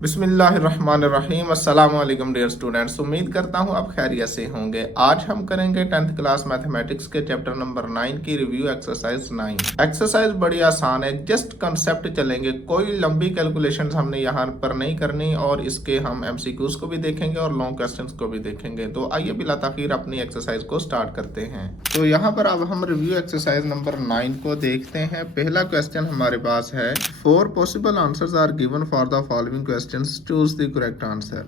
बिस्मिल्लाहिर्रहमानिर्रहीम। अस्सलाम वालेकुम डियर स्टूडेंट्स, उम्मीद करता हूँ आप खैरियत से होंगे। आज हम करेंगे 10th क्लास मैथमेटिक्स के चैप्टर नंबर 9 की रिव्यू एक्सरसाइज 9। एक्सरसाइज बड़ी आसान है, जस्ट कंसेप्ट चलेंगे, कोई लंबी कैलकुलेशंस हमने यहाँ पर नहीं करनी और इसके हम एमसीक्यूज को भी देखेंगे और लॉन्ग क्वेश्चंस को भी देखेंगे। तो आइए बिला ताखीर अपनी एक्सरसाइज को स्टार्ट करते हैं। तो यहाँ पर अब हम रिव्यू एक्सरसाइज नंबर 9 को देखते हैं। पहला क्वेश्चन हमारे पास है, 4 possible answers are given for the following question, choose the correct answer.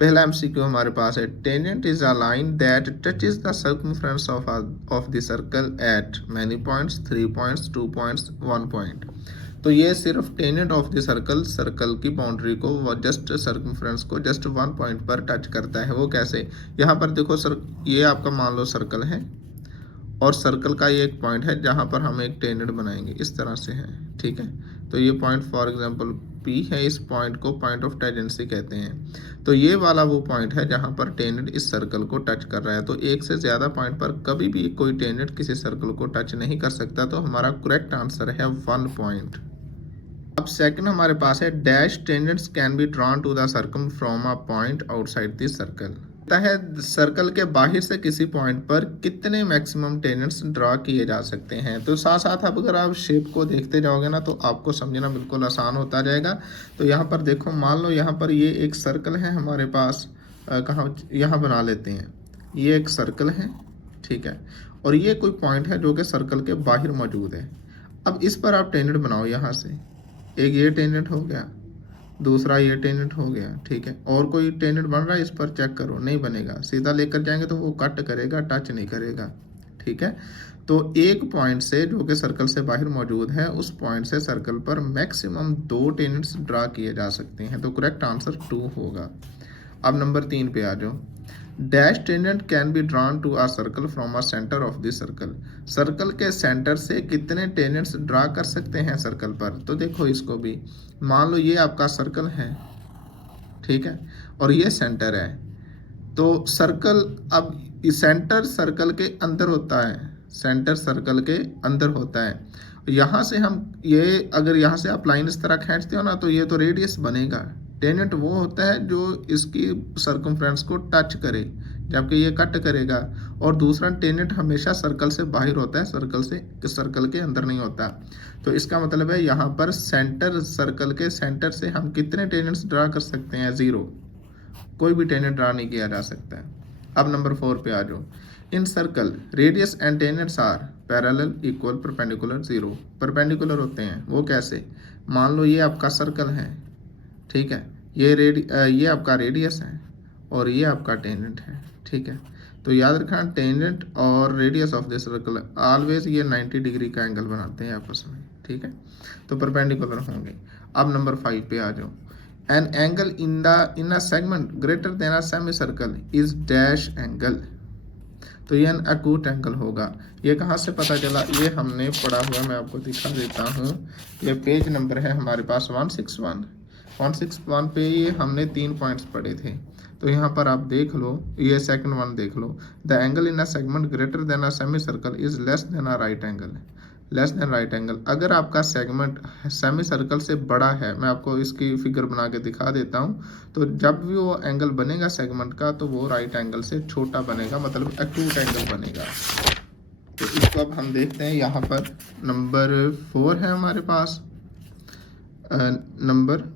पहला एमसीक्यू हमारे पास है, tangent is a line that touches the circumference of the circle at many points, 3 points, 2 points, 1 point. तो ये सिर्फ टेंजेंट ऑफ द सर्कल की boundary को, just circumference को जस्ट 1 पॉइंट पर टच करता है। वो कैसे? यहाँ पर देखो सर, ये आपका मान लो सर्कल है और सर्कल का ये एक पॉइंट है जहाँ पर हम एक टेंजेंट बनाएंगे, इस तरह से है, ठीक है। तो ये पॉइंट फॉर एग्जांपल P है, इस पॉइंट को पॉइंट ऑफ टेंजेंसी कहते हैं। तो ये वाला वो पॉइंट है जहाँ पर टेंजेंट इस सर्कल को टच कर रहा है। तो एक से ज़्यादा पॉइंट पर कभी भी कोई टेंजेंट किसी सर्कल को टच नहीं कर सकता। तो हमारा करेक्ट आंसर है 1 पॉइंट। अब सेकंड हमारे पास है, dash tangents can be drawn to the circle from a point outside the circle. है सर्कल के बाहर से किसी पॉइंट पर कितने मैक्सिमम टेंजेंट्स ड्रा किए जा सकते हैं। तो साथ साथ अब अगर आप शेप को देखते जाओगे ना तो आपको समझना बिल्कुल आसान होता जाएगा। तो यहाँ पर देखो, मान लो यहाँ पर ये एक सर्कल है हमारे पास, कहाँ, यहाँ बना लेते हैं, ये एक सर्कल है, ठीक है, और ये कोई पॉइंट है जो कि सर्कल के बाहर मौजूद है। अब इस पर आप टेंजेंट बनाओ, यहाँ से एक ये टेंजेंट हो गया, दूसरा ये टेंजेंट हो गया, ठीक है। और कोई टेंजेंट बन रहा है, इस पर चेक करो, नहीं बनेगा। सीधा लेकर जाएंगे तो वो कट करेगा, टच नहीं करेगा, ठीक है। तो एक पॉइंट से जो कि सर्कल से बाहर मौजूद है, उस पॉइंट से सर्कल पर मैक्सिमम 2 टेंजेंट्स ड्रा किए जा सकते हैं। तो करेक्ट आंसर 2 होगा। अब नंबर 3 पे आ जाओ, dash tangent can be drawn to a circle from a centre of the circle. Circle के सेंटर से कितने टेंजेंट्स ड्रा कर सकते हैं सर्कल पर। तो देखो इसको भी, मान लो ये आपका सर्कल है, ठीक है, और ये सेंटर है। तो सर्कल, अब सेंटर सर्कल के अंदर होता है, सेंटर सर्कल के अंदर होता है। यहाँ से हम ये, अगर यहाँ से आप लाइन इस तरह खींचते हो ना, तो ये तो रेडियस बनेगा। टेंजेंट वो होता है जो इसकी सर्कमफ्रेंस को टच करे, जबकि ये कट करेगा। और दूसरा टेंजेंट हमेशा सर्कल से बाहर होता है, सर्कल के अंदर नहीं होता। तो इसका मतलब है यहाँ पर सेंटर, सर्कल के सेंटर से हम कितने टेंजेंट्स ड्रा कर सकते हैं? 0, कोई भी टेंजेंट ड्रा नहीं किया जा सकता है। अब नंबर 4 पे आ जाओ, in circle radius and tangents are parallel, equal, perpendicular, 0। Perpendicular होते हैं वो कैसे? मान लो ये आपका सर्कल है, ठीक है, ये आपका रेडियस है और ये आपका टेंजेंट है, ठीक है। तो याद रखना, टेंजेंट और radius of the circle always ये 90 डिग्री का एंगल बनाते हैं आपस में, ठीक है। तो परपेंडिकुलर होंगे। अब नंबर 5 पे आ जाओ, N angle in a segment greater than a semi circle is dash angle. तो ये एन अकूट एंगल होगा। ये कहाँ से पता चला? ये हमने पढ़ा हुआ, मैं आपको दिखा देता हूँ। ये पेज नंबर है हमारे पास 161 पे, ये हमने 3 पॉइंट्स पढ़े थे। तो यहाँ पर आप देख लो, ये सेकंड वन देख लो, the angle in a segment greater than a semi circle is less than a right angle, less than right angle. अगर आपका सेगमेंट सेमी सर्कल से बड़ा है, मैं आपको इसकी फिगर बना के दिखा देता हूँ, तो जब भी वो एंगल बनेगा सेगमेंट का, तो वो राइट एंगल से छोटा बनेगा, मतलब एक्यूट एंगल बनेगा। तो इसको अब हम देखते हैं। यहाँ पर नंबर 4 है हमारे पास, number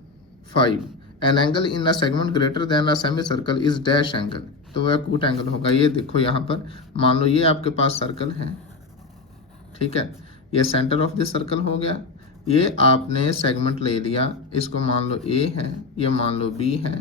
5, an angle in a segment greater than a semi circle is dash angle. तो वह एक्यूट एंगल होगा। ये देखो यहाँ पर, मान लो ये आपके पास सर्कल है, ठीक है, ये सेंटर ऑफ द सर्कल हो गया। ये आपने सेगमेंट ले लिया, इसको मान लो A है, ये मान लो B है,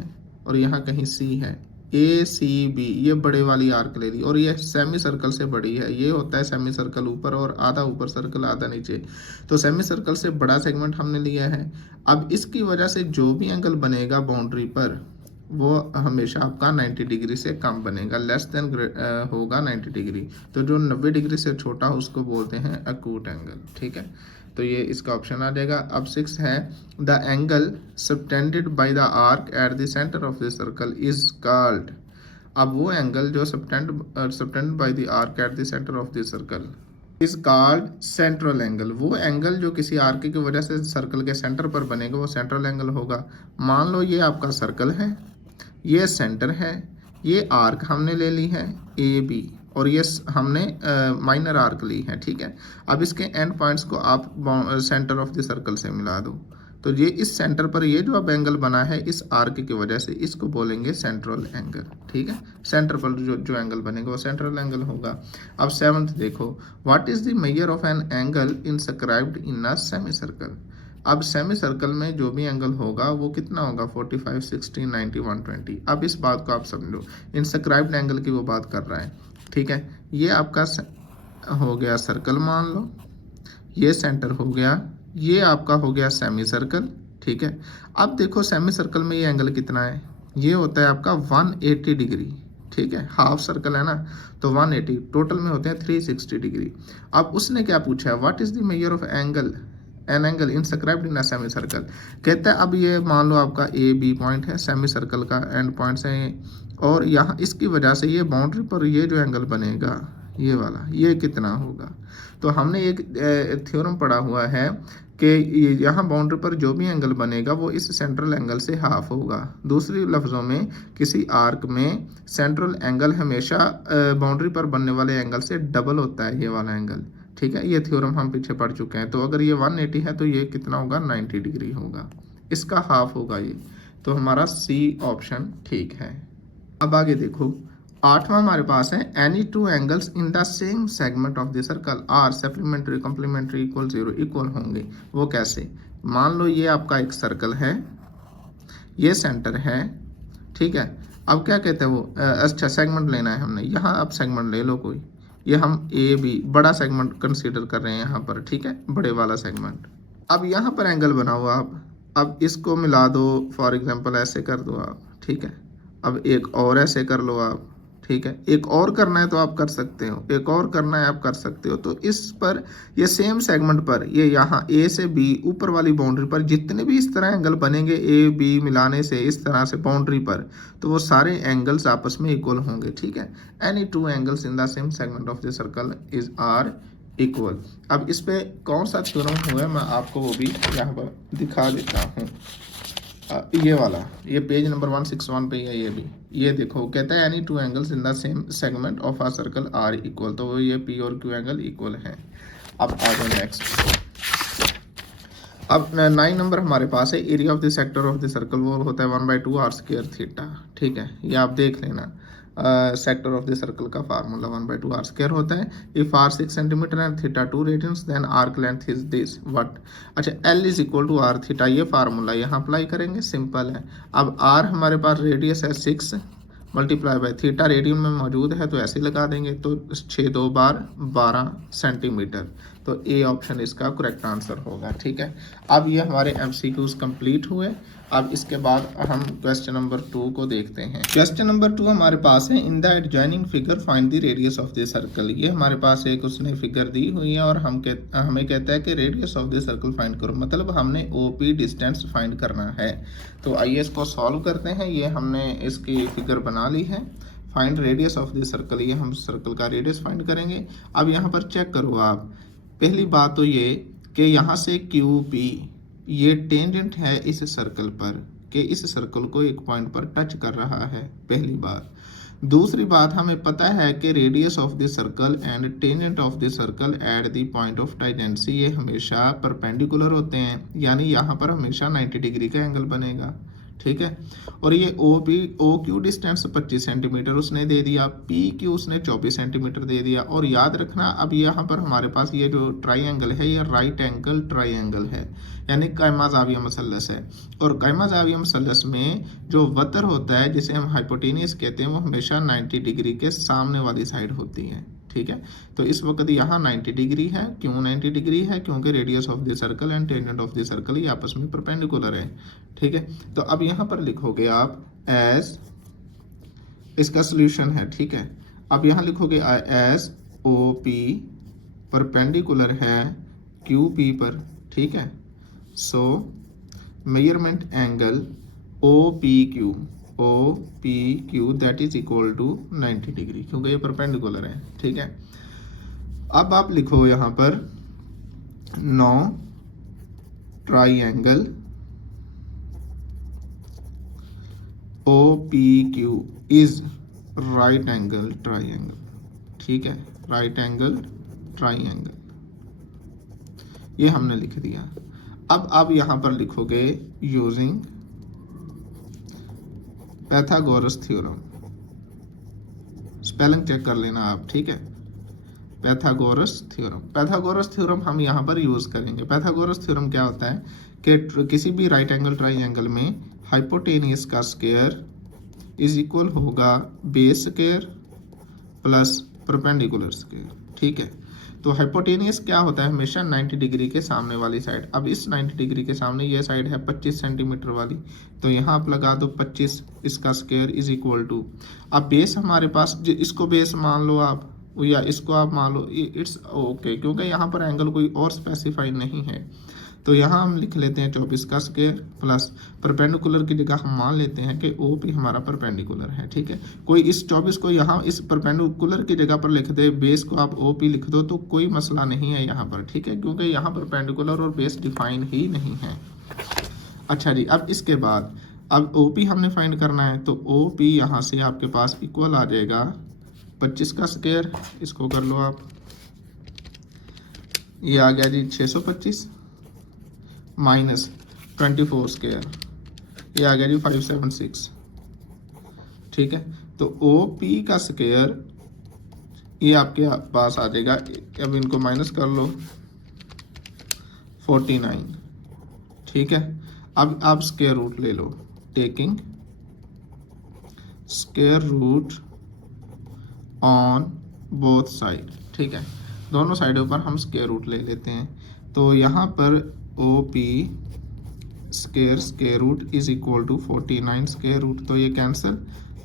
और यहाँ कहीं C है, ACB, ये बड़े वाली आर्क ले ली, और ये सेमी सर्कल से बड़ी है। ये होता है सेमी सर्कल ऊपर और आधा ऊपर सर्कल, आधा नीचे। तो सेमी सर्कल से बड़ा सेगमेंट हमने लिया है। अब इसकी वजह से जो भी एंगल बनेगा बाउंड्री पर, वो हमेशा आपका 90 डिग्री से कम बनेगा, लेस देन होगा 90 डिग्री। तो जो 90 डिग्री से छोटा हो उसको बोलते हैं अकूट एंगल, ठीक है। तो ये इसका ऑप्शन आ जाएगा। अब 6 है, the angle subtended by the arc at the centre of the circle is called. अब वो एंगल जो subtend by the arc at the centre of the circle, is called central angle. वो एंगल जो किसी arc की वजह से circle के सेंटर पर बनेगा वो सेंट्रल एंगल होगा। मान लो ये आपका सर्कल है, ये सेंटर है, ये आर्क हमने ले ली है ए बी, और ये हमने माइनर आर्क ली है, ठीक है। अब इसके एंड पॉइंट्स को आप सेंटर ऑफ द सर्कल से मिला दो, तो ये इस सेंटर पर ये जो अब एंगल बना है इस आर्क की वजह से, इसको बोलेंगे सेंट्रल एंगल, ठीक है। सेंटर पर जो एंगल बनेगा वो सेंट्रल एंगल होगा। अब सेवंथ देखो, what is the measure of an angle inscribed in a semi circle. अब सेमी सर्कल में जो भी एंगल होगा वो कितना होगा, 45, 60, 90, 120। अब इस बात को आप समझो, इंस्क्राइब्ड एंगल की वो बात कर रहा है, ठीक है। ये आपका हो गया सर्कल मान लो, ये सेंटर हो गया, ये आपका हो गया सेमी सर्कल, ठीक है। अब देखो सेमी सर्कल में ये एंगल कितना है, ये होता है आपका 180 डिग्री, ठीक है। हाफ सर्कल है ना, तो 180, टोटल में होते हैं 360 डिग्री। अब उसने क्या पूछा है, what is the measure of angle an angle inscribed in a semi circle. कहता है अब ये मान लो आपका ए बी पॉइंट है, सेमी सर्कल का एंड पॉइंट्स है, और यहाँ इसकी वजह से ये बाउंड्री पर ये जो एंगल बनेगा ये वाला, ये कितना होगा। तो हमने एक थ्योरम पढ़ा हुआ है कि यहाँ बाउंड्री पर जो भी एंगल बनेगा वो इस सेंट्रल एंगल से हाफ होगा। दूसरी लफ्ज़ों में किसी आर्क में सेंट्रल एंगल हमेशा बाउंड्री पर बनने वाले एंगल से डबल होता है, ये वाला एंगल, ठीक है। ये थ्योरम हम पीछे पढ़ चुके हैं। तो अगर ये 180 है तो ये कितना होगा, 90 डिग्री होगा, इसका हाफ होगा ये। तो हमारा सी ऑप्शन ठीक है। अब आगे देखो, आठवां हमारे पास है, any two angles in the same segment of the circle are supplementary complementary equal zero, equal होंगे। वो कैसे, मान लो ये आपका एक सर्कल है, ये सेंटर है, ठीक है। अब क्या कहते हैं वो, अच्छा सेगमेंट लेना है हमने, यहाँ आप सेगमेंट ले लो कोई, ये हम ए बी बड़ा सेगमेंट कंसीडर कर रहे हैं यहाँ पर, ठीक है, बड़े वाला सेगमेंट। अब यहाँ पर एंगल बना हुआ आप, अब इसको मिला दो, फॉर एग्जांपल ऐसे कर दो आप, ठीक है। अब एक और ऐसे कर लो आप, ठीक है। एक और करना है तो आप कर सकते हो, एक और करना है आप कर सकते हो। तो इस पर ये सेम सेगमेंट पर, ये यहाँ ए से बी ऊपर वाली बाउंड्री पर जितने भी इस तरह एंगल बनेंगे ए बी मिलाने से इस तरह से बाउंड्री पर, तो वो सारे एंगल्स आपस में इक्वल होंगे, ठीक है। Any two angles in the same segment of the circle is are equal. अब इस पे कौन सा थ्योरम हुआ है मैं आपको वो भी यहाँ पर दिखा देता हूँ। ये वाला, ये पेज नंबर 161 पे है, ये भी ये देखो, कहता है any two angles in the same segment of a circle are equal. तो वो ये पी और क्यू एंगल इक्वल है। अब आगे नेक्स्ट, अब 9 नंबर हमारे पास है, area of the sector of the circle वो होता है 1/2 आर स्क्वायर थीटा, ठीक है। ये आप देख लेना, सेक्टर ऑफ द सर्कल का फार्मूला 1/2 आर स्क्वायर होता है। If R 6 centimetre and theta 2 radians then arc length is this what. अच्छा, L is equal to are theta, ये फार्मूला यहाँ अप्लाई करेंगे, सिंपल है। अब आर हमारे पास रेडियस है 6 मल्टीप्लाई बाय थीटा रेडियन में मौजूद है तो ऐसे लगा देंगे, तो 6 2 बार 12 सेंटीमीटर। तो ए ऑप्शन इसका करेक्ट आंसर होगा, ठीक है। अब ये हमारे एमसीक्यूज कंप्लीट हुए। अब इसके बाद हम क्वेश्चन नंबर 2 को देखते हैं। क्वेश्चन नंबर 2 हमारे पास है, in the adjoining figure find the radius of the circle. ये हमारे पास एक उसने फिगर दी हुई है और हमें कहता है कि radius of the circle find करो, मतलब हमने ओपी डिस्टेंस फाइंड करना है। तो आइए इसको सॉल्व करते हैं। ये हमने इसकी फिगर बना ली है, find radius of the circle, ये हम सर्कल का रेडियस फाइंड करेंगे। अब यहाँ पर चेक करो आप, पहली बात तो ये कि यहाँ से क्यू पी ये टेंजेंट है इस सर्कल पर, कि इस सर्कल को एक पॉइंट पर टच कर रहा है, पहली बात। दूसरी बात, हमें पता है कि radius of the circle and tangent of the circle at the point of tangency ये हमेशा परपेंडिकुलर होते हैं, यानी यहाँ पर हमेशा 90 डिग्री का एंगल बनेगा, ठीक है। और ये ओ क्यू डिस्टेंस 25 सेंटीमीटर उसने दे दिया, पी क्यू उसने 24 सेंटीमीटर दे दिया। और याद रखना, अब यहाँ पर हमारे पास ये जो ट्राइंगल है ये राइट एंगल ट्राइंगल है, यानी कायमा ज़ाविया मसलस है। और कायमा ज़ाविया मसलस में जो वतर होता है जिसे हम हाइपोटेनियस कहते हैं वो हमेशा 90 डिग्री के सामने वाली साइड होती है, ठीक है। तो इस वक्त यहाँ 90 डिग्री है। क्यों 90 डिग्री है? क्योंकि radius of the circle and tangent of the circle ये आपस में परपेंडिकुलर है, ठीक है। तो अब यहाँ पर लिखोगे आप एज, इसका सोल्यूशन है, ठीक है। अब यहाँ लिखोगे एज ओ पी परपेंडिकुलर है क्यू पी पर, ठीक है। So measurement angle O P Q that is equal to 90 degree, क्योंकि ये परपेंडिकुलर है, ठीक है। अब आप लिखो यहाँ पर no triangle OPQ is right angle triangle, ठीक है, राइट एंगल ट्राइंगल, ये हमने लिख दिया। अब आप यहां पर लिखोगे using Pythagoras theorem, spelling check कर लेना आप, ठीक है, पैथागोरस थ्योरम। पैथागोरस थ्योरम हम यहाँ पर यूज करेंगे। पैथागोरस थ्योरम क्या होता है कि किसी भी राइट एंगल ट्राइंगल में हाइपोटेनियस का स्क्वायर इज इक्वल होगा base square plus perpendicular square, ठीक है। तो हाइपोटेनियस क्या होता है, हमेशा 90 डिग्री के सामने वाली साइड। अब इस 90 डिग्री के सामने ये साइड है 25 सेंटीमीटर वाली, तो यहाँ आप लगा दो 25, इसका स्क्वायर इज इक्वल टू, अब बेस हमारे पास, इसको बेस मान लो आप या इसको आप मान लो, इट्स ओके, क्योंकि यहाँ पर एंगल कोई और स्पेसिफाई नहीं है। तो यहाँ हम लिख लेते हैं 24 का स्क्वायर प्लस परपेंडिकुलर की जगह हम मान लेते हैं कि OP हमारा परपेंडिकुलर है, ठीक है। कोई इस 24 को यहाँ इस परपेंडिकुलर की जगह पर लिख दे, बेस को आप OP लिख दो, तो कोई मसला नहीं है यहाँ पर, ठीक है, क्योंकि यहाँ परपेंडिकुलर और बेस डिफाइन ही नहीं है। अच्छा जी, अब इसके बाद अब OP हमने फाइंड करना है, तो OP यहाँ से आपके पास इक्वल आ जाएगा 25 का स्क्वायर, इसको कर लो आप, ये आ गया जी 625 माइनस 24 स्क्वायर, ये आ गया जी 576, ठीक है। तो OP का स्क्वायर ये आपके पास आ जाएगा, अब इनको माइनस कर लो 49, ठीक है। अब आप स्क्वायर रूट ले लो, taking square root on both side, ठीक है, दोनों साइडों पर हम स्क्वायर रूट ले लेते हैं। तो यहाँ पर OP square root is equal to 49 square root, तो ये कैंसिल,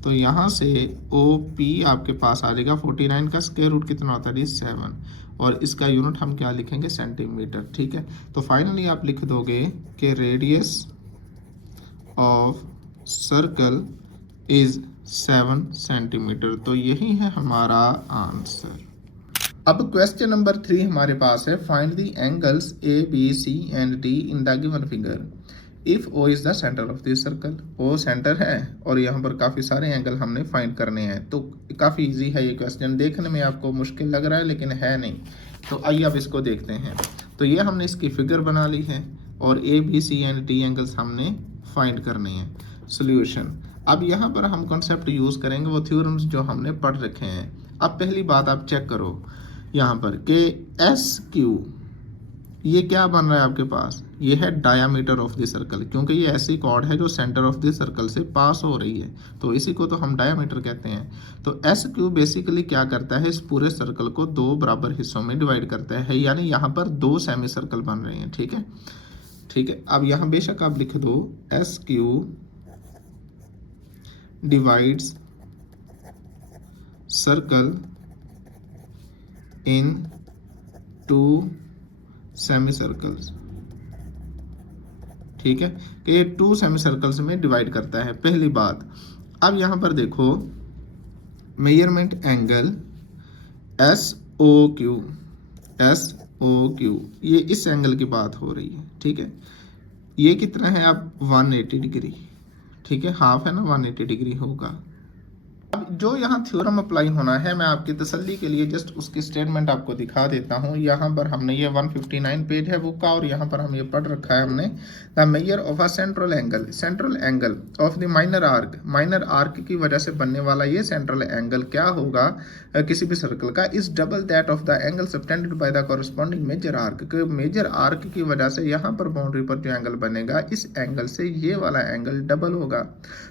तो यहाँ से OP आपके पास आ जाएगा 49 का स्क्वायर रूट कितना होता है 7, और इसका यूनिट हम क्या लिखेंगे सेंटीमीटर, ठीक है। तो फाइनली आप लिख दोगे कि radius of circle is 7 centimetre, तो यही है हमारा आंसर। अब क्वेश्चन नंबर 3 हमारे पास है, find the angles ABC and D in the given figure if O is the centre of this circle. O centre है और यहाँ पर काफ़ी सारे एंगल हमने फाइंड करने हैं, तो काफ़ी इजी है ये क्वेश्चन, देखने में आपको मुश्किल लग रहा है लेकिन है नहीं। तो आइए अब इसको देखते हैं। तो ये हमने इसकी फिगर बना ली है और ABC एंड D एंगल्स हमने फाइंड करने हैं। सोल्यूशन, अब यहाँ पर हम कॉन्सेप्ट यूज़ करेंगे वो थ्योरम्स जो हमने पढ़ रखे हैं। अब पहली बात आप चेक करो यहाँ पर कि SQ ये क्या बन रहा है आपके पास, ये है डायामीटर ऑफ द सर्कल, क्योंकि ये ऐसी कॉर्ड है जो सेंटर ऑफ द सर्कल से पास हो रही है, तो इसी को तो हम डायामीटर कहते हैं। तो SQ बेसिकली क्या करता है, इस पूरे सर्कल को 2 बराबर हिस्सों में डिवाइड करता है, यानी यहाँ पर 2 सेमी सर्कल बन रहे हैं, ठीक है, ठीक है। अब यहाँ बेशक आप लिख दो SQ डिवाइड्स सर्कल इन 2 सेमी सर्कल्स, ठीक है, कि ये 2 सेमी सर्कल्स में डिवाइड करता है, पहली बात। अब यहाँ पर देखो मेजरमेंट एंगल SOQ, ये इस एंगल की बात हो रही है, ठीक है, ये कितना है अब 180 डिग्री, ठीक है, हाफ है ना, 180 डिग्री होगा। अब जो यहाँ थ्योरम अप्लाई होना है, मैं आपकी तसल्ली के लिए जस्ट उसकी स्टेटमेंट आपको दिखा देता हूँ। यहाँ पर हमने ये 159 पेज है बुक का और यहाँ पर हम ये पढ़ रखा है हमने, the measure of a central angle of the minor arc की वजह से बनने वाला ये सेंट्रल एंगल क्या होगा किसी भी सर्कल का, is double that of the angle subtended by the corresponding major arc. Major arc की वजह से यहाँ पर बाउंड्री पर जो एंगल बनेगा, इस एंगल से ये वाला एंगल डबल होगा।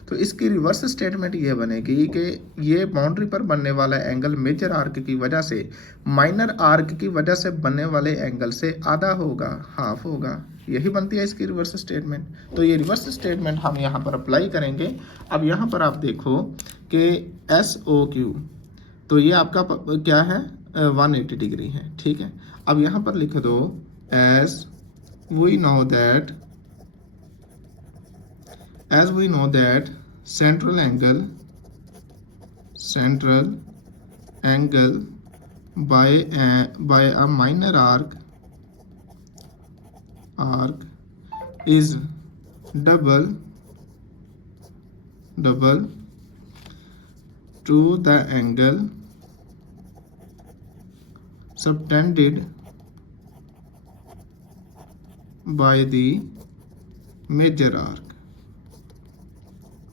तो इसकी रिवर्स स्टेटमेंट ये बनेगी कि ये बाउंड्री पर बनने वाला एंगल मेजर आर्क की वजह से माइनर आर्क की वजह से बनने वाले एंगल से आधा होगा, हाफ होगा। यही बनती है इसकी रिवर्स स्टेटमेंट। तो ये रिवर्स स्टेटमेंट हम यहाँ पर अप्लाई करेंगे। अब यहाँ पर आप देखो कि SOQ, तो ये आपका क्या है 180 डिग्री है, ठीक है। अब यहाँ पर लिख दो as we know that central angle by a minor arc is double to the angle subtended by the major arc।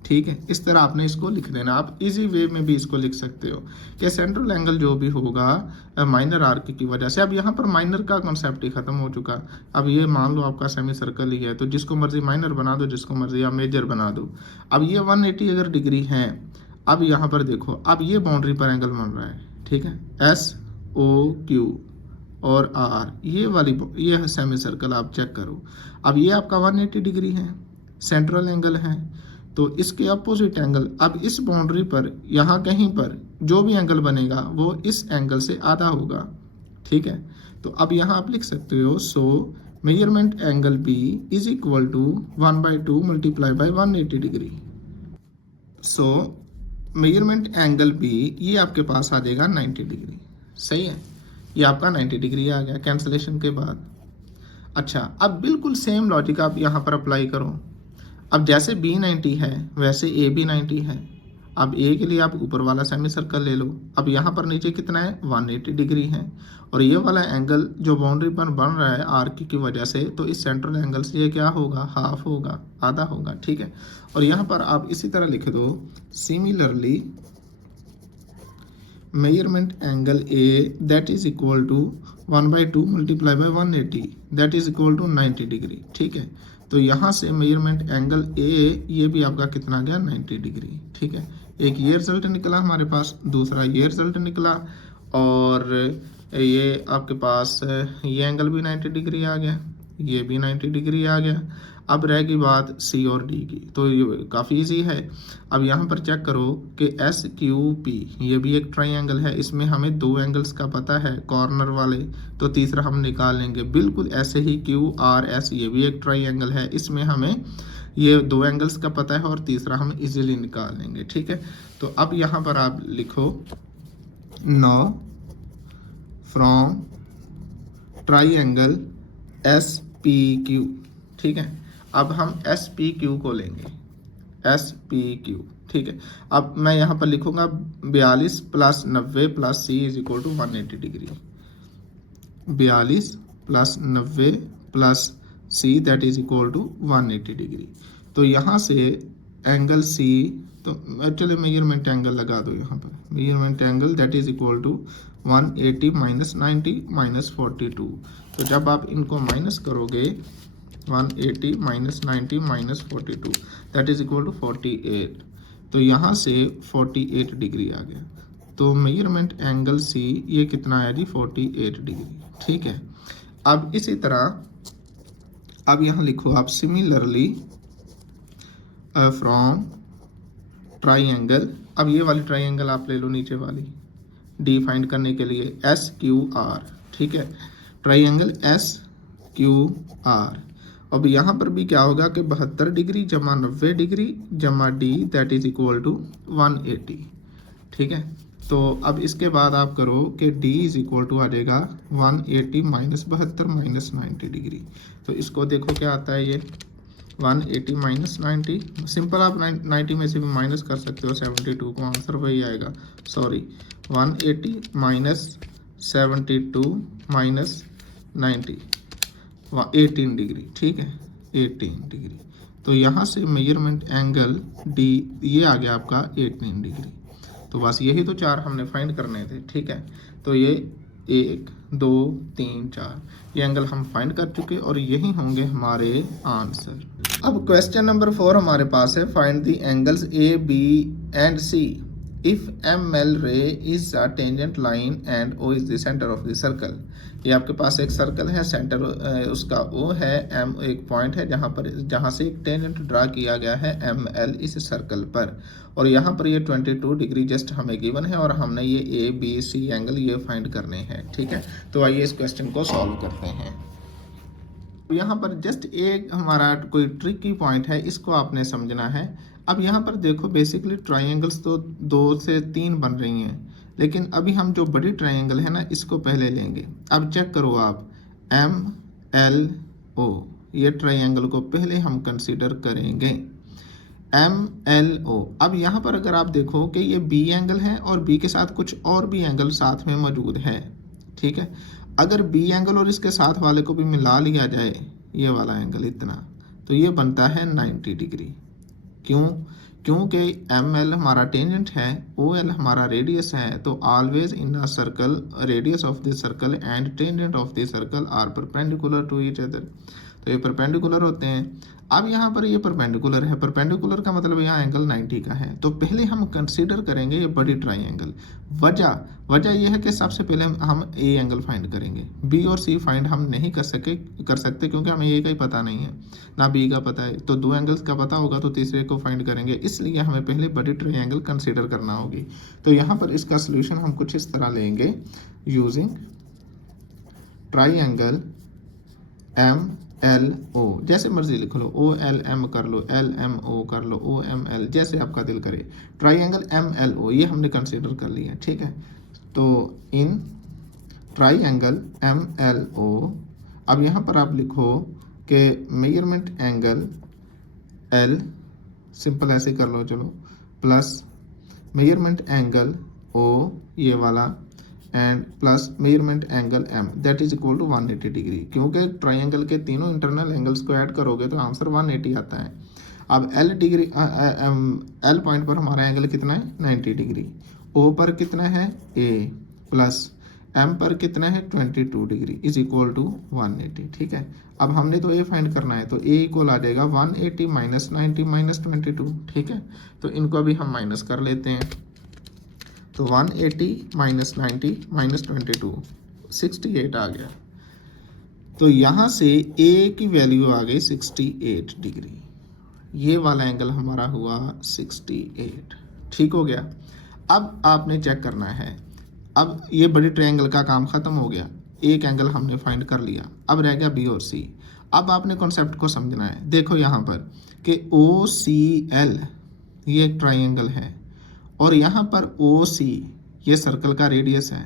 ठीक है, इस तरह आपने इसको लिख देना। आप इजी वे में भी इसको लिख सकते हो कि सेंट्रल एंगल जो भी होगा माइनर आर्क की वजह से। अब यहाँ पर माइनर का कॉन्सेप्ट ही खत्म हो चुका। अब ये मान लो आपका सेमी सर्कल ही है, तो जिसको मर्जी माइनर बना दो, जिसको मर्जी आप मेजर बना दो। अब ये 180 अगर डिग्री है, अब यहाँ पर देखो, अब ये बाउंड्री पर एंगल बन रहा है, ठीक है, SOQ और R, ये है सेमी सर्कल। आप चेक करो, अब ये आपका 180 डिग्री है, सेंट्रल एंगल है, तो इसके अपोजिट एंगल, अब इस बाउंड्री पर यहाँ कहीं पर जो भी एंगल बनेगा वो इस एंगल से आधा होगा, ठीक है। तो अब यहाँ आप लिख सकते हो, so measurement angle B is equal to 1/2 multiply by 180 degree. So measurement angle B ये आपके पास आ जाएगा 90 डिग्री। सही है, ये आपका 90 डिग्री आ गया कैंसलेशन के बाद। अच्छा, अब बिल्कुल सेम लॉजिक आप यहाँ पर अप्लाई करो। अब जैसे B 90 है वैसे A भी 90 है। अब A के लिए आप ऊपर वाला सेमी सर्कल ले लो। अब यहाँ पर नीचे कितना है, 180 डिग्री है, और ये वाला एंगल जो बाउंड्री पर बन रहा है आर्क की वजह से, तो इस सेंट्रल एंगल से ये क्या होगा, हाफ होगा, आधा होगा, ठीक है। और यहाँ पर आप इसी तरह लिख दो, similarly measurement angle A that is equal to 1/2 multiply by 180 that is equal to 90 degree, ठीक है। तो यहाँ से मेजरमेंट एंगल A ये भी आपका कितना गया, 90 डिग्री, ठीक है। एक ये रिजल्ट निकला हमारे पास, दूसरा ये रिजल्ट निकला, और ये आपके पास ये एंगल भी 90 डिग्री आ गया, ये भी 90 डिग्री आ गया। अब रहेगी बात C और D की, तो ये काफ़ी इजी है। अब यहाँ पर चेक करो कि SQP ये भी एक ट्राइंगल है, इसमें हमें दो एंगल्स का पता है कॉर्नर वाले, तो तीसरा हम निकाल लेंगे। बिल्कुल ऐसे ही QRS ये भी एक ट्राइंगल है, इसमें हमें ये दो एंगल्स का पता है और तीसरा हम इजीली निकाल लेंगे, ठीक है। तो अब यहाँ पर आप लिखो, नाउ फ्रॉम ट्राइंगल SPQ, ठीक है। अब हम SPQ को लेंगे, SPQ, ठीक है। अब मैं यहाँ पर लिखूंगा 42 plus 90 plus C is equal to 180 degree. 42 plus 90 plus C that is equal to 180 degree. तो यहाँ से एंगल C, तो एक्चुअली मेजरमेंट एंगल लगा दो यहाँ पर, measurement angle that is equal to 180 minus 90 minus 42। तो जब आप इनको माइनस करोगे, 180 minus 90 minus 42 that is equal to 48। तो यहाँ से 48 डिग्री आ गया। तो मेजरमेंट एंगल C ये कितना आया जी, 48 डिग्री, ठीक है। अब इसी तरह अब यहाँ लिखो आप, सिमिलरली फ्रॉम ट्राइंगल, अब ये वाली ट्राइंगल आप ले लो नीचे वाली, डी फाइंड करने के लिए SQR, ठीक है, ट्राइंगल SQR। अब यहाँ पर भी क्या होगा कि 72 डिग्री जमा 90 डिग्री जमा D that is equal to 180, ठीक है। तो अब इसके बाद आप करो कि D इज इक्वल टू आ जाएगा 180 माइनस 72 माइनस 90 डिग्री। तो इसको देखो क्या आता है, ये 180 माइनस 90, सिंपल आप 90 में से भी माइनस कर सकते हो 72 को, आंसर वही आएगा, सॉरी 180 माइनस 72 माइनस 90, 18 डिग्री, ठीक है, 18 डिग्री। तो यहाँ से मेजरमेंट एंगल D ये आ गया आपका 18 डिग्री। तो बस यही तो चार हमने फाइंड करने थे, ठीक है। तो ये 1 2 3 4 ये एंगल हम फाइंड कर चुके और यही होंगे हमारे आंसर। अब क्वेश्चन नंबर 4 हमारे पास है, find the angles A B and C if ML रे is a tangent line and O is the centre of the circle. ये आपके पास एक सर्कल है, सेंटर उसका O है, M एक पॉइंट है जहाँ से एक टेंजेंट ड्रा किया गया है ML इस सर्कल पर, और यहाँ पर ये 22 डिग्री जस्ट हमें गिवन है और हमने ये ABC एंगल ये फाइंड करने हैं, ठीक है। तो आइए इस क्वेश्चन को सॉल्व करते हैं। यहाँ पर जस्ट एक हमारा कोई ट्रिकी पॉइंट है, इसको आपने समझना है। अब यहाँ पर देखो, बेसिकली ट्राइंगल्स तो 2 से 3 बन रही हैं, लेकिन अभी हम जो बड़ी ट्राइंगल है ना इसको पहले लेंगे। अब चेक करो आप, MLO ये ट्राइंगल को पहले हम कंसीडर करेंगे, MLO। अब यहाँ पर अगर आप देखो कि ये B एंगल है और B के साथ कुछ और भी एंगल साथ में मौजूद है, ठीक है। अगर B एंगल और इसके साथ वाले को भी मिला लिया जाए, ये वाला एंगल इतना, तो ये बनता है 90 डिग्री। क्यों? क्योंकि ML हमारा टेंजेंट है, OL हमारा रेडियस है, तो always in a circle radius of the circle and tangent of the circle are perpendicular to each other, तो ये परपेंडिकुलर होते हैं। अब यहाँ पर ये परपेंडिकुलर है, परपेंडिकुलर का मतलब यहाँ एंगल 90 का है, तो पहले हम कंसीडर करेंगे ये बड़ी ट्राइंगल। वजह यह है कि सबसे पहले हम ए एंगल फाइंड करेंगे, बी और सी फाइंड हम नहीं कर सकते क्योंकि हमें ए का ही पता नहीं है ना बी का पता है, तो दो एंगल्स का पता होगा तो तीसरे को फाइंड करेंगे, इसलिए हमें पहले बड़ी ट्राइंगल कंसीडर करना होगी। तो यहाँ पर इसका सोल्यूशन हम कुछ इस तरह लेंगे, यूजिंग ट्राइंगल MLO, जैसे मर्जी लिख लो, OLM कर लो, LMO कर लो, OML, जैसे आपका दिल करे। ट्राइंगल MLO ये हमने कंसीडर कर लिया, ठीक है। तो इन ट्राइंगल MLO, अब यहाँ पर आप लिखो कि मेजरमेंट एंगल L, सिंपल ऐसे कर लो चलो, प्लस मेजरमेंट एंगल O ये वाला and plus measurement angle M that is equal to 180 degree, क्योंकि ट्राइंगल के तीनों इंटरनल एंगल्स को ऐड करोगे तो आंसर 180 आता है। अब L पॉइंट पर हमारा एंगल कितना है 90 डिग्री, O पर कितना है A, प्लस M पर कितना है 22 डिग्री इज इक्वल टू 180, ठीक है। अब हमने तो A फाइंड करना है, तो A इक्वल आ जाएगा 180 माइनस 90 माइनस 22, ठीक है। तो इनको अभी हम माइनस कर लेते हैं, तो 180 माइनस 90 माइनस 22 68 आ गया। तो यहाँ से A की वैल्यू आ गई 68 डिग्री, ये वाला एंगल हमारा हुआ 68, ठीक हो गया। अब आपने चेक करना है, अब ये बड़ी ट्रायंगल का काम खत्म हो गया, एक एंगल हमने फाइंड कर लिया, अब रह गया B और C। अब आपने कॉन्सेप्ट को समझना है, देखो यहाँ पर कि OCL ये एक ट्रायंगल है और यहाँ पर OC ये सर्कल का रेडियस है,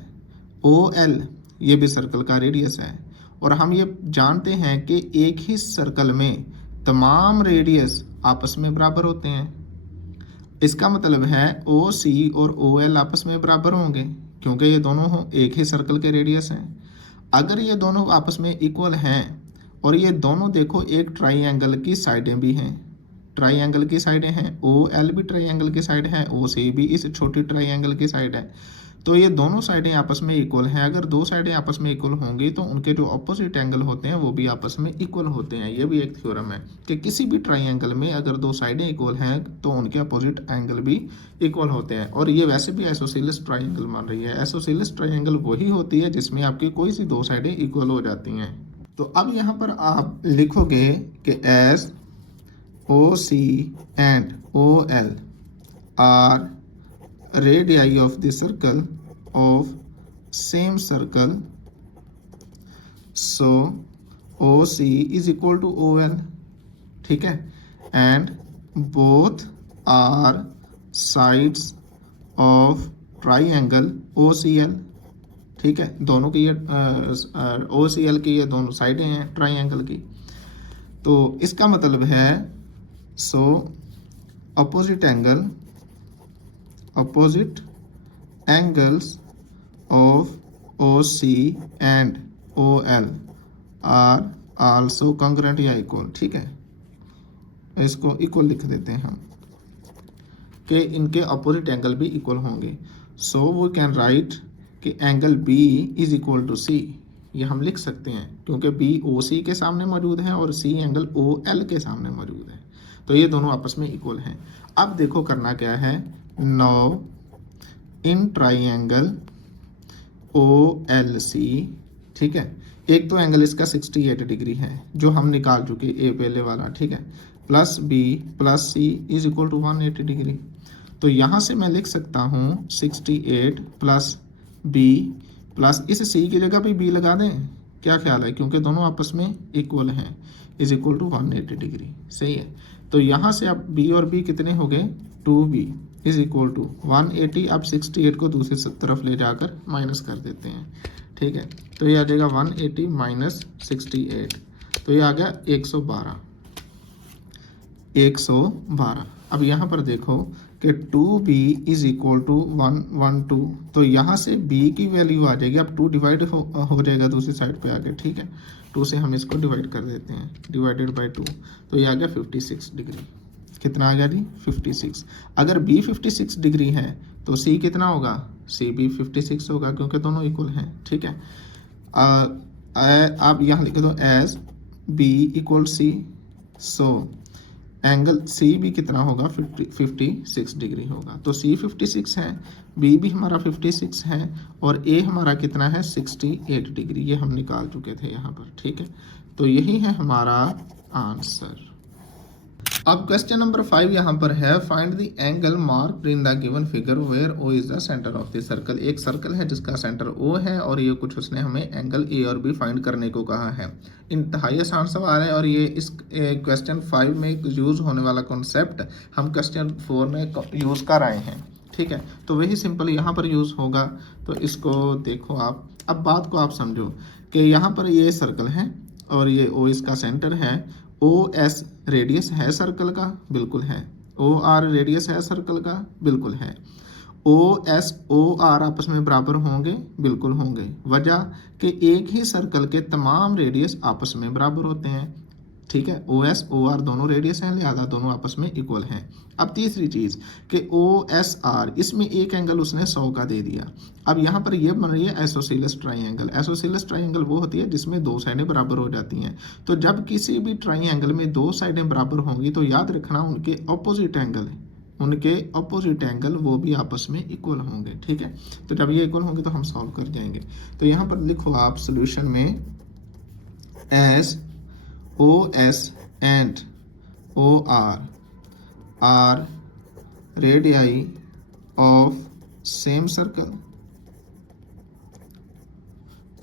OL ये भी सर्कल का रेडियस है, और हम ये जानते हैं कि एक ही सर्कल में तमाम रेडियस आपस में बराबर होते हैं। इसका मतलब है OC और OL आपस में बराबर होंगे क्योंकि ये दोनों एक ही सर्कल के रेडियस हैं। अगर ये दोनों आपस में इक्वल हैं और ये दोनों देखो एक ट्राइंगल की साइडें भी हैं, ट्राइंगल की साइडें हैं, OL भी ट्राइंगल की साइड है, OC भी इस छोटी ट्राइंगल की साइड है, तो ये दोनों साइडें आपस में इक्वल हैं। अगर दो साइडें आपस में इक्वल होंगी तो उनके जो अपोजिट एंगल होते हैं वो भी आपस में इक्वल होते हैं। ये भी एक थ्योरम है कि किसी भी ट्राइंगल में अगर दो साइडें इक्वल हैं तो उनके अपोजिट एंगल भी इक्वल होते हैं। और ये वैसे भी आइसोसेलेस ट्राइंगल मान रही है। आइसोसेलेस ट्राइंगल वही होती है जिसमें आपकी कोई सी दो साइडें इक्वल हो जाती हैं। तो अब यहाँ पर आप लिखोगे कि as OC and OL are radii of the circle of same circle, so OC is equal to OL, ठीक है, and both are sides of triangle OCL, ठीक है, दोनों की ये OCL की ये दोनों साइडें हैं ट्राइंगल की। तो इसका मतलब है सो opposite angles of OC and OL are also congruent या इक्वल, ठीक है। इसको इक्वल लिख देते हैं हम कि इनके अपोजिट एंगल भी इक्वल होंगे। सो वी कैन राइट कि angle B is equal to C, ये हम लिख सकते हैं क्योंकि B OC के सामने मौजूद है और C एंगल OL के सामने मौजूद है, तो ये दोनों आपस में इक्वल हैं। अब देखो करना क्या है, नाउ इन ट्राइंगल OLC, ठीक है, एक तो एंगल इसका 68 डिग्री है जो हम निकाल चुके ए पहले वाला, ठीक है, plus B plus C is equal to 180 degree. तो यहाँ से मैं लिख सकता हूँ 68 प्लस B प्लस इस C की जगह पे B लगा दें, क्या ख्याल है, क्योंकि दोनों आपस में इक्वल हैं, इज इक्वल टू 180 डिग्री, सही है। तो यहाँ से अब B और B कितने हो गए 2B, इज इक्वल टू 180। अब 68 को दूसरी तरफ ले जाकर माइनस कर देते हैं, ठीक है। तो ये आ जाएगा 180 माइनस 68, तो ये आ गया 112। 112। अब यहाँ पर देखो कि 2b इज इक्वल टू 112, तो यहाँ से b की वैल्यू आ जाएगी। अब 2 डिवाइड हो जाएगा दूसरी साइड पे आके, ठीक है। 2 से हम इसको डिवाइड कर देते हैं, डिवाइडेड बाई 2, तो ये आ गया 56 डिग्री। कितना आ गया जी? 56। अगर b 56 डिग्री है तो c कितना होगा? c भी 56 होगा, क्योंकि दोनों इक्वल हैं, ठीक है। आप यहाँ लिख दो as b equal c, so angle C भी कितना होगा? 56 डिग्री होगा। तो C 56 है, B भी हमारा 56 है, और A हमारा कितना है? 68 डिग्री। ये हम निकाल चुके थे यहाँ पर, ठीक है। तो यही है हमारा आंसर। अब क्वेश्चन नंबर 5 यहाँ पर है, find the angle marked in the given figure where O is the centre of the circle. एक सर्कल है जिसका सेंटर O है, और ये कुछ उसने हमें एंगल A और B फाइंड करने को कहा है। इंतहाई आसान सवाल है, और ये इस क्वेश्चन 5 में यूज होने वाला कॉन्सेप्ट हम क्वेश्चन 4 में यूज कर आए हैं, ठीक है। तो वही सिंपल यहाँ पर यूज होगा। तो इसको देखो आप, अब बात को आप समझो कि यहाँ पर ये सर्कल है और ये O इसका सेंटर है। OS रेडियस है सर्कल का, बिल्कुल है। OR रेडियस है सर्कल का, बिल्कुल है। OS OR आपस में बराबर होंगे, बिल्कुल होंगे। वजह कि एक ही सर्कल के तमाम रेडियस आपस में बराबर होते हैं, ठीक है। OS OR दोनों रेडियस हैं, लिहाजा दोनों आपस में इक्वल हैं। अब तीसरी चीज़ कि OSR, इसमें एक एंगल उसने 100 का दे दिया। अब यहाँ पर ये बन रही है आइसोसेलेस ट्राइंगल। आइसोसेलेस ट्राइंगल वो होती है जिसमें दो साइडें बराबर हो जाती हैं। तो जब किसी भी ट्राइंगल में दो साइडें बराबर होंगी तो याद रखना उनके ऑपोजिट एंगल वो भी आपस में इक्वल होंगे, ठीक है। तो जब ये इक्वल होंगे तो हम सॉल्व कर जाएंगे। तो यहाँ पर लिखो आप सोल्यूशन में, S OS and OR are radii of same circle.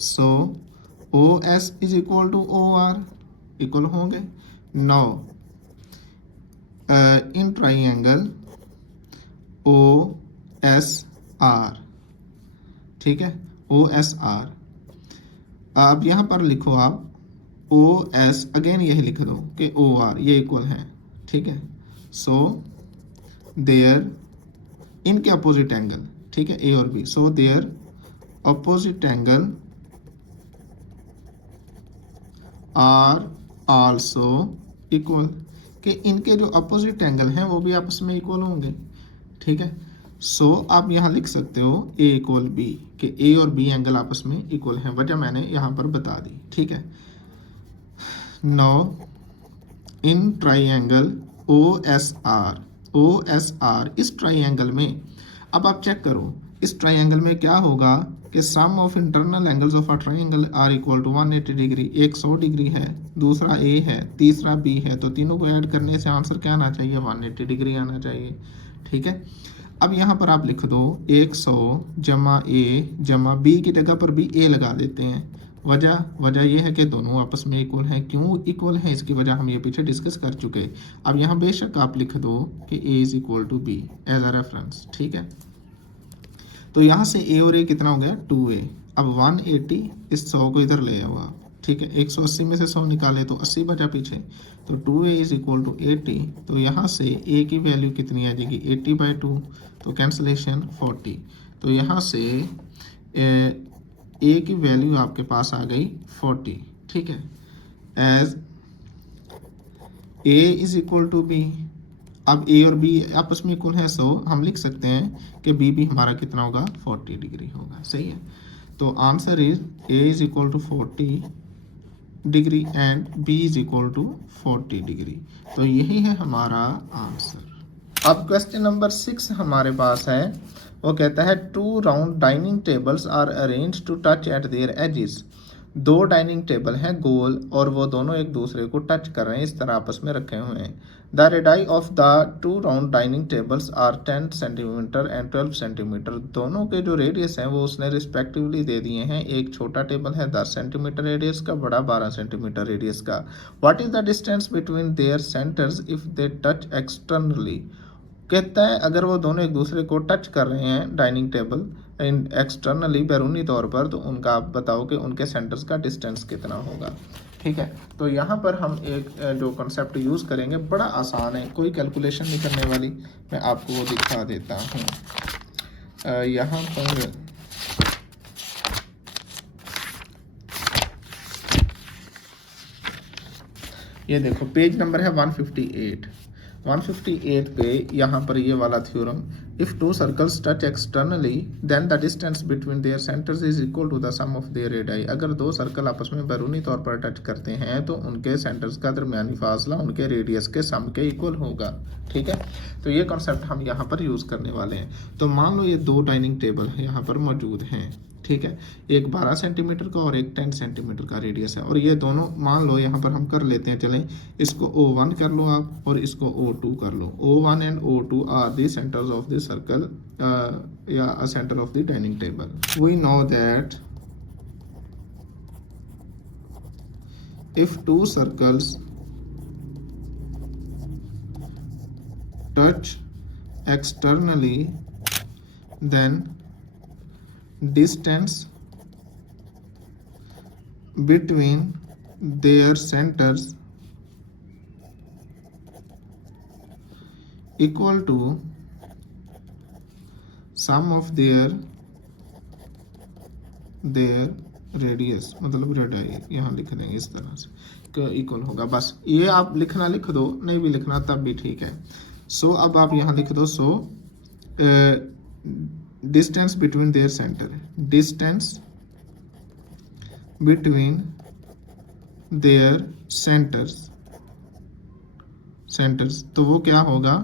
So OS is equal to OR, equal होंगे। Now in triangle OSR, ठीक है, OSR। अब यहाँ पर लिखो आप OS, अगेन यही लिख दो कि OR ये इक्वल है, ठीक है। सो देयर, इनके अपोजिट एंगल, ठीक है, A और B, so their opposite angle are also equal, कि इनके जो अपोजिट एंगल हैं वो भी आपस में इक्वल होंगे, ठीक है। सो आप यहाँ लिख सकते हो A इक्वल B, कि A और B एंगल आपस में इक्वल हैं। वजह मैंने यहाँ पर बता दी, ठीक है। Now in triangle OSR इस ट्राइंगल में, अब आप चेक करो इस ट्राइंगल में क्या होगा कि sum of internal angles of a triangle are equal to 180 degree. एक 100 डिग्री है, दूसरा A है, तीसरा B है, तो तीनों को ऐड करने से आंसर क्या आना चाहिए? 180 डिग्री आना चाहिए, ठीक है। अब यहाँ पर आप लिख दो 100 जमा A जमा B की जगह पर भी A लगा देते हैं। वजह यह है कि दोनों आपस में इक्वल हैं। क्यों इक्वल हैं इसकी वजह हम ये पीछे डिस्कस कर चुके। अब यहाँ बेशक आप लिख दो कि A is equal to B as a reference, ठीक है। तो यहाँ से A और A कितना हो गया? 2A। अब 180, इस 100 को इधर ले आओ आप, ठीक है। 180 में से 100 निकाले तो 80 बचा पीछे, तो 2A इज इक्वल टू 80। तो यहाँ से A की वैल्यू कितनी आ जाएगी? 80/2, तो कैंसलेशन 40। तो यहाँ से A की वैल्यू आपके पास आ गई 40, ठीक है। As A is equal to B, अब A और B आपस में इक्वल है, सो हम लिख सकते हैं कि B भी हमारा कितना होगा? 40 डिग्री होगा, सही है। तो answer is A is equal to 40 degree and B is equal to 40 degree. तो यही है हमारा आंसर। अब क्वेश्चन नंबर 6 हमारे पास है, वो कहता है 2 round dining tables are arrange to touch at their edges. 2 dining table हैं गोल और वो दोनों एक दूसरे को टच कर रहे हैं, इस तरह आपस में रखे हुए हैं। The radii of the 2 round dining tables are 10 centimetre and 12 centimetre. दोनों के जो रेडियस हैं वो उसने रिस्पेक्टिवली दे दिए हैं। एक छोटा टेबल है 10 सेंटीमीटर रेडियस का, बड़ा 12 सेंटीमीटर रेडियस का। What is the distance between their centres if they touch externally? कहता है अगर वो दोनों एक दूसरे को टच कर रहे हैं डाइनिंग टेबल एक्सटर्नली बैरूनी तौर पर, तो उनका आप बताओ कि उनके सेंटर्स का डिस्टेंस कितना होगा। ठीक है, तो यहाँ पर हम एक जो कॉन्सेप्ट यूज़ करेंगे बड़ा आसान है, कोई कैलकुलेशन नहीं करने वाली, मैं आपको वो दिखा देता हूँ। यहाँ पर ये देखो पेज नंबर है 158। 158 पे यहाँ पर ये वाला theorem, if two circles touch externally then the distance between their centres is equal to the sum of their radii. अगर दो सर्कल आपस में बैरूनी तौर पर टच करते हैं तो उनके सेंटर्स का दरमियानी फासला उनके रेडियस के सम के इक्वल होगा। ठीक है, तो ये कॉन्सेप्ट हम यहाँ पर यूज़ करने वाले हैं। तो मान लो ये दो डाइनिंग टेबल यहाँ पर मौजूद हैं। ठीक है, एक 12 सेंटीमीटर का और एक 10 सेंटीमीटर का रेडियस है, और ये दोनों मान लो यहाँ पर हम कर लेते हैं, चलें इसको O1 कर लो आप और इसको O2 कर लो। O1 and O2 are the centres of the circle या centre of the dining table. We know that if two circles touch externally then distance between their centers equal to sum of their radius, मतलब radii यहाँ लिख देंगे इस तरह से equal होगा। बस ये आप लिखना लिख दो, नहीं भी लिखना तब भी ठीक है। सो अब आप यहाँ लिख दो, so distance between there centre, distance between their centres तो वो क्या होगा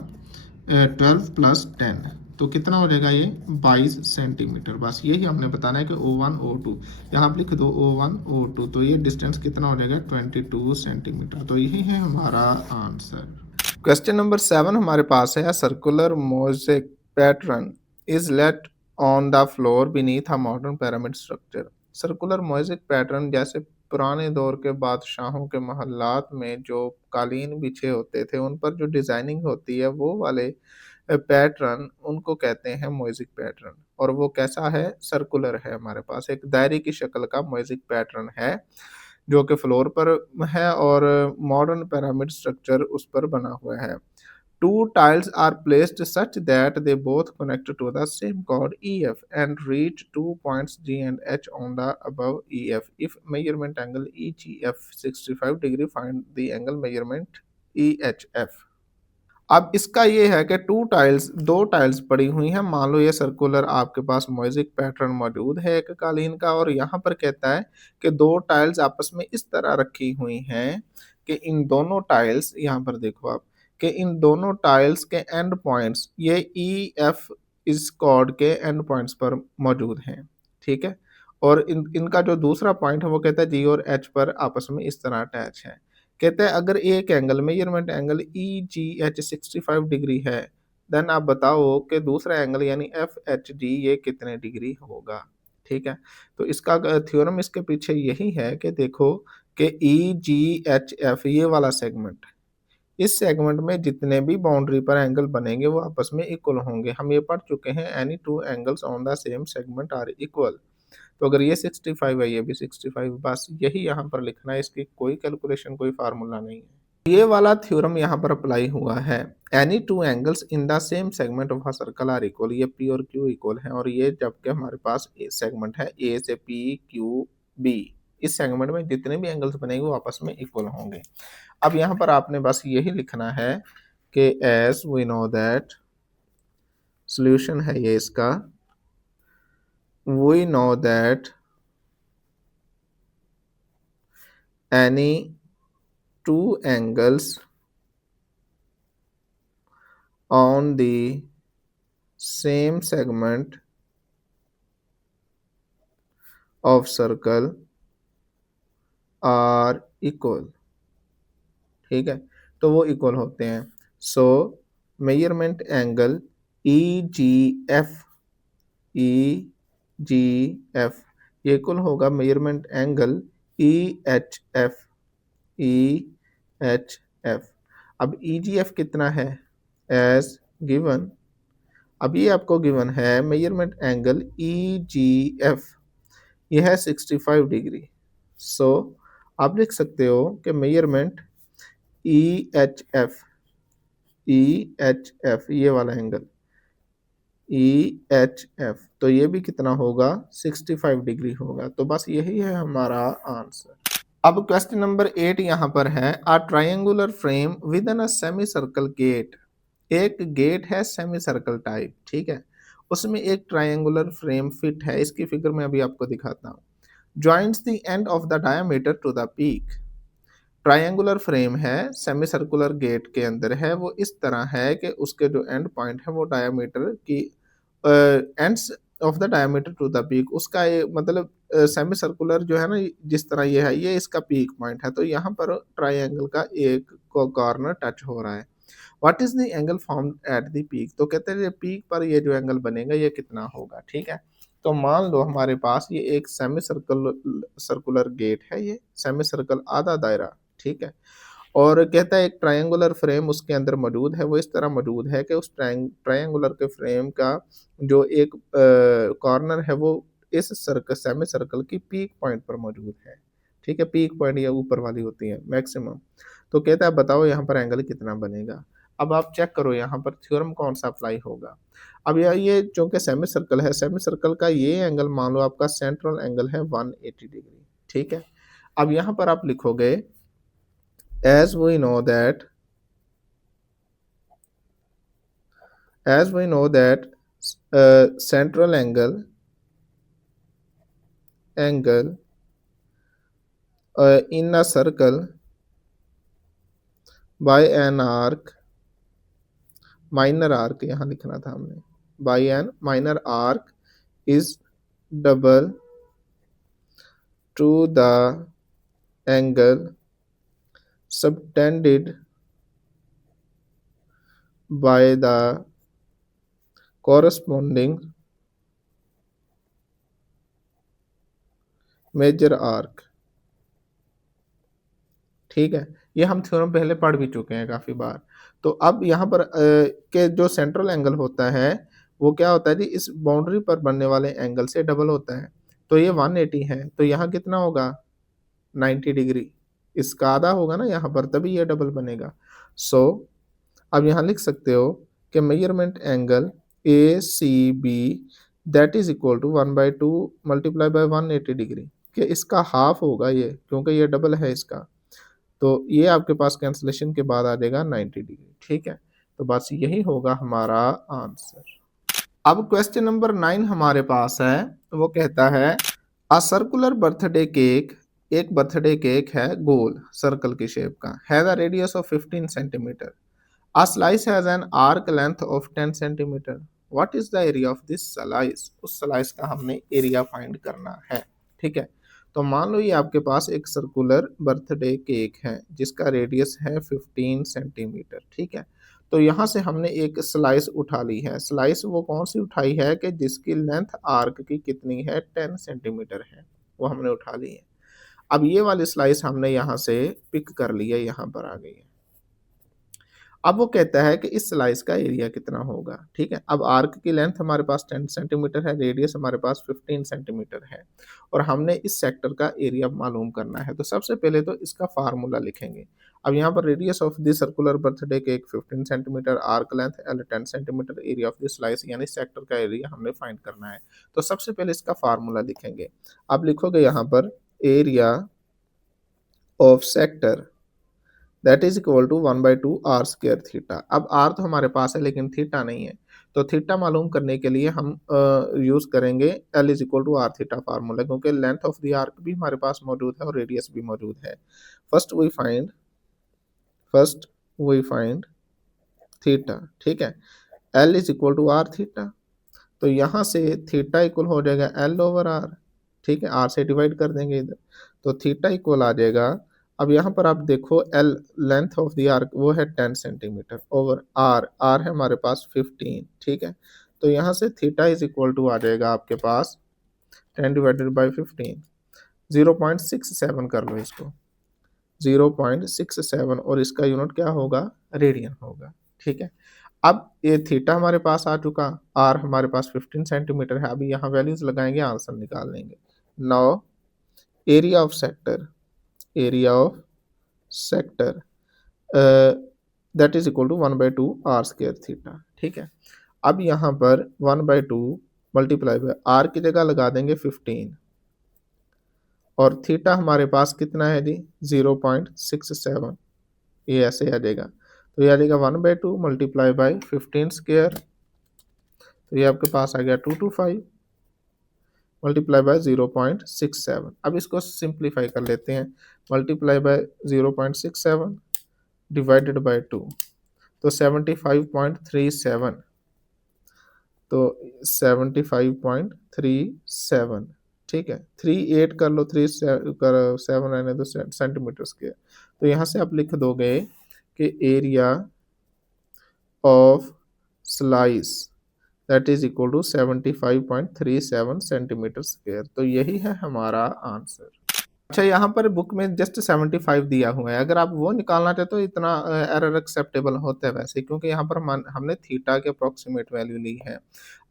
12 प्लस 10, तो कितना हो जाएगा ये 22 सेंटीमीटर। बस यही हमने बताना है कि O1 O2 यहाँ आप लिख दो O1 O2, तो ये डिस्टेंस कितना हो जाएगा 22 सेंटीमीटर। तो यही है हमारा आंसर। क्वेश्चन नंबर 7 हमारे पास है, circular mosaic pattern is laid on the floor beneath a modern pyramid structure. Circular mosaic pattern जैसे पुराने दौर के बादशाहों के महलात में जो कालीन बिछे होते थे उन पर जो डिज़ाइनिंग होती है वो वाले पैटर्न उनको कहते हैं मोज़ेक पैटर्न। और वो कैसा है, सर्कुलर है, हमारे पास एक दायरे की शक्ल का मोज़ेक पैटर्न है जो कि फ्लोर पर है और मॉडर्न पिरामिड स्ट्रक्चर उस पर बना हुआ है। Two tiles are placed such that they both connect to the same chord EF and reach two points G and H on the above EF. If measurement angle EGF 65 degree, find the angle measurement EHF. अब इसका ये है कि दो tiles पड़ी हुई हैं, मान लो ये सर्कुलर आपके पास मोज़ेक पैटर्न मौजूद है एक कालीन का, और यहाँ पर कहता है कि दो टाइल्स आपस में इस तरह रखी हुई हैं कि इन दोनों टाइल्स, यहाँ पर देखो आप, कि इन दोनों टाइल्स के एंड पॉइंट्स ये ई एफ इस कॉर्ड के एंड पॉइंट्स पर मौजूद हैं। ठीक है, और इनका जो दूसरा पॉइंट है वो कहता है जी और एच पर आपस में इस तरह अटैच है। कहते हैं अगर एक एंगल मेजरमेंट एंगल ई जी एच 65 डिग्री है, देन आप बताओ कि दूसरा एंगल यानी एफ एच डी ये कितने डिग्री होगा। ठीक है, तो इसका थ्योरम इसके पीछे यही है कि देखो कि ई जी एच एफ ये वाला सेगमेंट, इस सेगमेंट में जितने भी बाउंड्री पर एंगल बनेंगे वो आपस में इक्वल होंगे। हम ये पढ़ चुके हैं, any two angles on the same segment are equal. तो अगर ये 65 है ये भी 65, बस यही यहाँ पर लिखना है, इसकी कोई कैलकुलेशन कोई फार्मूला नहीं है। ये वाला थ्योरम यहाँ पर अप्लाई हुआ है, any two angles in the same segment of a circle are equal, ये पी और क्यू इक्वल है, और ये जबकि हमारे पास सेगमेंट है ए से पी क्यू बी, इस सेगमेंट में जितने भी एंगल्स बनेंगे वो आपस में इक्वल होंगे। अब यहाँ पर आपने बस यही लिखना है कि as we know that, solution है ये इसका, we know that any two angles on the same segment of circle are equal। ठीक है, तो वो इक्वल होते हैं। सो मेजरमेंट एंगल ई जी एफ ये इक्वल होगा measurement angle E H F. अब ई जी एफ कितना है, एज गिवन, अब ये आपको गिवन है मेजरमेंट एंगल EGF, ये है 65 डिग्री। सो आप लिख सकते हो कि मेजरमेंट EHF ये वाला एंगल EHF, तो ये भी कितना होगा 65 डिग्री होगा। तो बस यही है हमारा आंसर। अब क्वेश्चन नंबर 8 यहाँ पर है, a triangular frame within a semi circle gate, एक गेट है सेमी सर्कल टाइप, ठीक है, उसमें एक ट्रायंगुलर फ्रेम फिट है, इसकी फिगर मैं अभी आपको दिखाता हूँ। Joints the end of the diameter to the peak, triangular frame है, सेमी सर्कुलर गेट के अंदर है, वो इस तरह है कि उसके जो एंड पॉइंट है वो डायमीटर की ends of the diameter to the peak, उसका ये मतलब सेमी सर्कुलर जो है ना, जिस तरह ये है, ये इसका पीक पॉइंट है, तो यहाँ पर ट्रायंगल का एक कॉर्नर टच हो रहा है। What is the angle formed at the peak, तो कहते हैं पीक पर ये जो एंगल बनेगा ये कितना होगा, ठीक है। तो मान लो हमारे पास ये एक सेमी सर्कुलर गेट है, ये सेमी सर्कल आधा दायरा, ठीक है, और कहता है एक ट्रायंगुलर फ्रेम उसके अंदर मौजूद है, वो इस तरह मौजूद है कि उस ट्रायंगुलर के फ्रेम का जो एक कॉर्नर है वो इस सर्कल सेमी सर्कल की पीक पॉइंट पर मौजूद है, ठीक है, पीक पॉइंट या ऊपर वाली होती है मैक्सिमम। तो कहता है बताओ यहाँ पर एंगल कितना बनेगा। अब आप चेक करो यहाँ पर थ्योरम कौन सा अप्लाई होगा। अब ये चूंकि सेमी सर्कल है, सेमी सर्कल का ये एंगल मान लो आपका सेंट्रल एंगल है 180 डिग्री, ठीक है। अब यहाँ पर आप लिखोगे as we know that central angle in a circle by an arc, minor arc यहाँ लिखना था हमने, by an minor arc is double to the angle subtended by the corresponding major arc, ठीक है। ये हम थ्योरम पहले पढ़ भी चुके हैं काफ़ी बार। तो अब यहाँ पर के जो सेंट्रल एंगल होता है, वो क्या होता है जी, इस बाउंड्री पर बनने वाले एंगल से डबल होता है। तो ये 180 है, तो यहाँ कितना होगा 90 डिग्री, इसका आधा होगा ना यहाँ पर, तभी ये डबल बनेगा। सो अब यहाँ लिख सकते हो कि measurement angle ACB that is equal to 1/2 multiply by 180 degree, कि इसका हाफ होगा ये, क्योंकि ये डबल है इसका, तो ये आपके पास कैंसलेशन के बाद आ जाएगा 90 डिग्री, ठीक है। तो बस यही होगा हमारा आंसर। अब क्वेश्चन नंबर 9 हमारे पास है, वो कहता है अ सर्कुलर बर्थडे केक, एक बर्थडे केक है गोल सर्कल की शेप का, has a radius of 15 centimetre, a slice has an arc length of 10 centimetre, what is the area of this slice, उस स्लाइस का हमने एरिया फाइंड करना है, ठीक है। तो मान लो ये आपके पास एक सर्कुलर बर्थडे केक है जिसका रेडियस है 15 सेंटीमीटर, ठीक है। तो यहाँ से हमने एक स्लाइस उठा ली है, स्लाइस वो कौन सी उठाई है कि जिसकी लेंथ आर्क की कितनी है 10 सेंटीमीटर है, वो हमने उठा ली है। अब ये वाली स्लाइस हमने यहाँ से पिक कर ली है, यहाँ पर आ गई है। अब वो कहता है कि इस स्लाइस का एरिया कितना होगा, ठीक है। अब आर्क की लेंथ हमारे पास 10 सेंटीमीटर है, रेडियस हमारे पास 15 सेंटीमीटर है, और हमने इस सेक्टर का एरिया मालूम करना है। तो सबसे पहले तो इसका फार्मूला लिखेंगे। अब यहाँ पर radius of this circular birthday cake 15 centimetre, arc length L 10 centimetre, area of this slice यानी सेक्टर का एरिया हमने फाइंड करना है। तो सबसे पहले इसका फार्मूला लिखेंगे। अब लिखोगे यहाँ पर area of sector that is equal to 1/2 are square theta. अब आर तो हमारे पास है लेकिन थीटा नहीं है, तो थीटा मालूम करने के लिए हम यूज करेंगे l is equal to are theta formula, क्योंकि लेंथ ऑफ द आर्क भी हमारे पास मौजूद है और रेडियस भी मौजूद है। फर्स्ट वी फाइंड थीटा, ठीक है, l is equal to are theta, तो यहाँ से थीटा इक्वल हो जाएगा एल ओवर आर, ठीक है, आर से डिवाइड कर देंगे इधर, तो थीटा इक्वल आ जाएगा। अब यहाँ पर आप देखो L length of the arc वो है 10 सेंटीमीटर ओवर आर, आर है हमारे पास 15, ठीक है। तो यहाँ से थीटा इज इक्वल टू आ जाएगा आपके पास 10 डिवाइडेड बाई 15, 0.67 कर लो इसको, 0.67, और इसका यूनिट क्या होगा रेडियन होगा, ठीक है। अब ये थीटा हमारे पास आ चुका, आर हमारे पास 15 सेंटीमीटर है। अभी यहाँ वैल्यूज लगाएंगे, आंसर निकाल लेंगे। Now area of sector, area of sector that is equal to 1/2 are square theta. ठीक है, अब यहाँ पर 1/2 मल्टीप्लाई बाय आर की जगह लगा देंगे 15 और थीटा हमारे पास कितना है जी 0.67, ये ऐसे आ जाएगा। तो ये आ जाएगा 1/2 मल्टीप्लाई बाय 15 स्क्वायर, तो ये आपके पास आ गया 225 मल्टीप्लाई बाय 0.67। अब इसको सिंप्लीफाई कर लेते हैं, मल्टीप्लाई बाय 0.67 डिवाइडेड बाय 2, तो 75.37, तो 75.37। ठीक है, 38 कर लो, 7 रहने दो सेंटीमीटर स्क्वायर। तो यहाँ से आप लिख दोगे कि area of slice that is equal to 75.37 centimetre square. तो यही है हमारा आंसर। अच्छा, यहाँ पर बुक में जस्ट 75 दिया हुआ है, अगर आप वो निकालना चाहते तो इतना एरर एक्सेप्टेबल होता है वैसे, क्योंकि यहाँ पर हमने थीटा के अप्रोक्सीमेट वैल्यू ली है।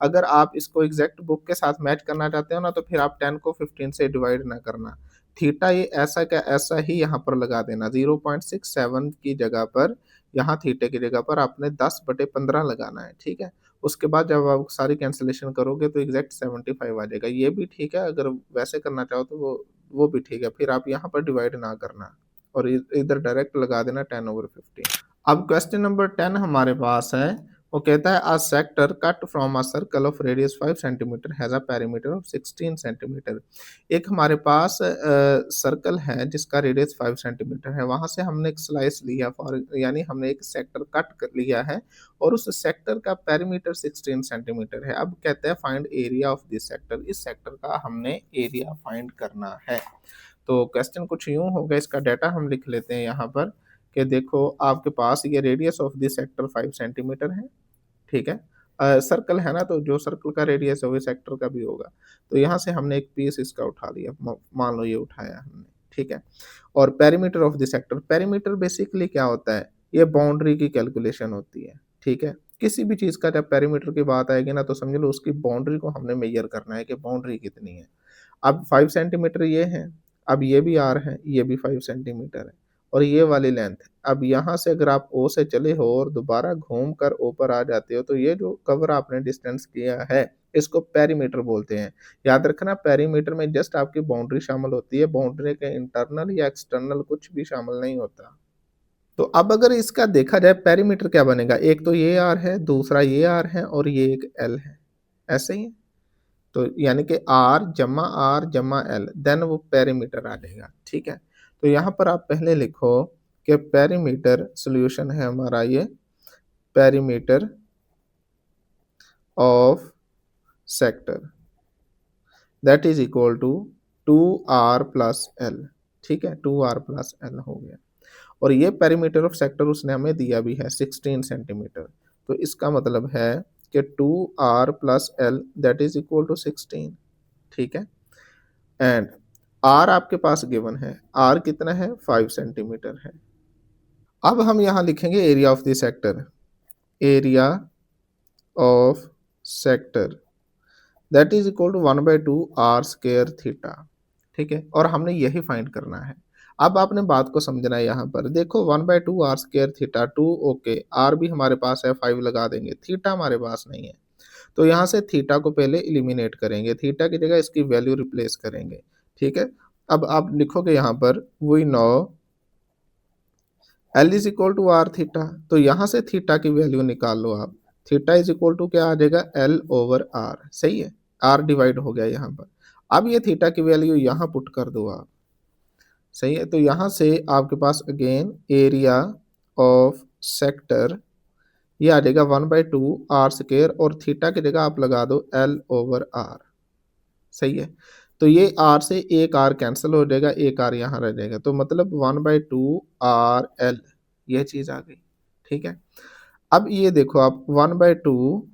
अगर आप इसको एग्जैक्ट बुक के साथ मैच करना चाहते हो ना, तो फिर आप 10 को 15 से डिवाइड ना करना, थीटा ये ऐसा का ऐसा ही यहाँ पर लगा देना। 0.67 की जगह पर, यहाँ थीटे की जगह पर आपने 10/15 लगाना है। ठीक है, उसके बाद जब आप सारी कैंसिलेशन करोगे तो एग्जैक्ट 75 आ जाएगा। ये भी ठीक है, अगर वैसे करना चाहो तो वो भी ठीक है। फिर आप यहाँ पर डिवाइड ना करना और इधर डायरेक्ट लगा देना 10/15। अब क्वेश्चन नंबर 10 हमारे पास है, वो कहता है a sector cut from a circle of radius 5 centimetre has a perimeter of 16 centimetre. एक हमारे पास सर्कल है जिसका रेडियस 5 सेंटीमीटर है, वहां से हमने एक स्लाइस लिया फॉर, यानी हमने एक सेक्टर कट कर लिया है और उस सेक्टर का पेरीमीटर 16 सेंटीमीटर है। अब कहते हैं find area of this sector, इस सेक्टर का हमने एरिया फाइंड करना है। तो क्वेश्चन कुछ यूं होगा, इसका डाटा हम लिख लेते हैं यहाँ पर कि देखो आपके पास ये radius of this sector 5 centimetre है। ठीक है, सर्कल है ना, तो जो सर्कल का रेडियस है वो सेक्टर का भी होगा। तो यहाँ से हमने एक पीस इसका उठा लिया, मान लो ये उठाया हमने। ठीक है, और perimeter of the sector, perimeter basically क्या होता है, ये बाउंड्री की कैलकुलेशन होती है। ठीक है, किसी भी चीज का जब पेरीमीटर की बात आएगी ना, तो समझ लो उसकी बाउंड्री को हमने मेजर करना है कि बाउंड्री कितनी है। अब 5 सेंटीमीटर ये है, अब ये भी आर है, ये भी 5 सेंटीमीटर है और ये वाली लेंथ। अब यहाँ से अगर आप ओ से चले हो और दोबारा घूम कर ऊपर आ जाते हो, तो ये जो कवर आपने डिस्टेंस किया है इसको पेरीमीटर बोलते हैं। याद रखना, पेरीमीटर में जस्ट आपकी बाउंड्री शामिल होती है, बाउंड्री के इंटरनल या एक्सटर्नल कुछ भी शामिल नहीं होता। तो अब अगर इसका देखा जाए पेरीमीटर क्या बनेगा, एक तो ये आर है, दूसरा ये आर है और ये एक एल है, ऐसे ही। तो यानी कि आर जमा एल, देन वो पेरीमीटर आ जाएगा। ठीक है, तो यहाँ पर आप पहले लिखो कि पेरीमीटर सॉल्यूशन है हमारा ये, perimeter of sector that is equal to 2r plus l. ठीक है, 2r प्लस एल हो गया, और ये पेरीमीटर ऑफ सेक्टर उसने हमें दिया भी है 16 सेंटीमीटर। तो इसका मतलब है कि 2r plus l that is equal to 16। ठीक है, एंड आर आपके पास गिवन है, आर कितना है 5 सेंटीमीटर है। अब हम यहाँ लिखेंगे area of the sector, area of sector that is equal to 1/2 are square theta. ठीक है, और हमने यही फाइंड करना है। अब आपने बात को समझना है, यहाँ पर देखो 1/2 are square theta, 2 okay, r भी हमारे पास है 5 लगा देंगे, थीटा हमारे पास नहीं है। तो यहाँ से थीटा को पहले एलिमिनेट करेंगे, थीटा की जगह इसकी वैल्यू रिप्लेस करेंगे। ठीक है, अब आप लिखोगे यहाँ पर we know l is equal to are theta, तो यहाँ से थीटा की वैल्यू निकाल लो आप। थीटा इज इक्वल टू क्या आ जाएगा, एल ओवर आर। सही है, आर डिवाइड हो गया यहाँ पर। अब ये थीटा की वैल्यू यहाँ पुट कर दो आप। सही है, तो यहाँ से आपके पास अगेन एरिया ऑफ सेक्टर ये आ जाएगा 1/2 आर स्क्वायर, और थीटा की जगह आप लगा दो एल ओवर आर। सही है, तो ये आर से एक आर कैंसिल हो जाएगा, एक आर यहाँ रह जाएगा, तो मतलब 1/2 आर एल, ये चीज आ गई। ठीक है, अब ये देखो आप 1/2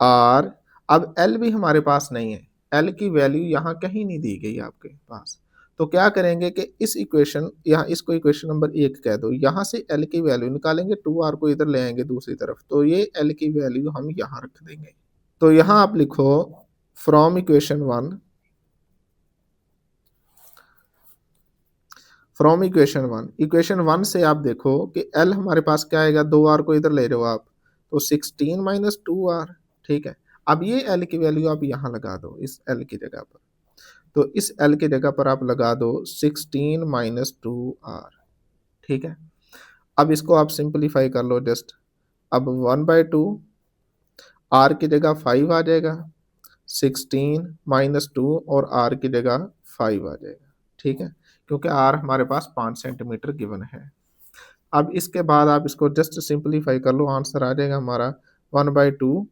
आर, अब एल भी हमारे पास नहीं है, एल की वैल्यू यहाँ कहीं नहीं दी गई आपके पास, तो क्या करेंगे कि इस इक्वेशन यहाँ इसको इक्वेशन नंबर 1 कह दो, यहाँ से L की वैल्यू निकालेंगे, 2R को इधर ले आएँगे दूसरी तरफ, तो ये L की वैल्यू हम यहाँ रख देंगे। तो यहाँ आप लिखो फ्रॉम इक्वेशन 1 से आप देखो कि L हमारे पास क्या आएगा, 2R को इधर ले रहे हो आप, तो 16 माइनस 2R, ठीक है। अब ये L की वैल्यू आप यहाँ लगा दो इस L की जगह पर, तो इस L की जगह पर आप लगा दो 16 माइनस 2R, ठीक है। अब इसको आप सिंप्लीफाई कर लो जस्ट, अब 1/2 R की जगह 5 आ जाएगा, 16 माइनस 2 और R की जगह 5 आ जाएगा, ठीक है, क्योंकि R हमारे पास 5 सेंटीमीटर गिवन है। अब इसके बाद आप इसको जस्ट सिंप्लीफाई कर लो, आंसर आ जाएगा हमारा 1/2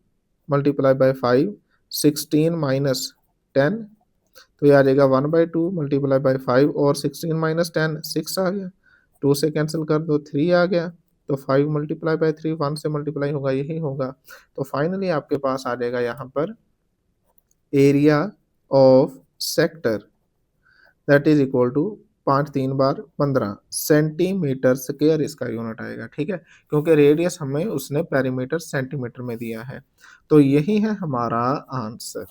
मल्टीप्लाई बाय 5, 16 माइनस 10, तो ये आ जाएगा 1/2 मल्टीप्लाई बाय 5 और 16 माइनस 10 6 आ गया, 2 से कैंसिल कर दो 3 आ गया, तो 5 मल्टीप्लाई बाय 3 1 से मल्टीप्लाई होगा, यही होगा। तो फाइनली आपके पास आ जाएगा यहाँ पर area of sector that is equal to 5 3 बार 15 सेंटीमीटर स्क्वायर इसका यूनिट आएगा, ठीक है, क्योंकि रेडियस हमें उसने पेरीमीटर सेंटीमीटर में दिया है। तो यही है हमारा आंसर।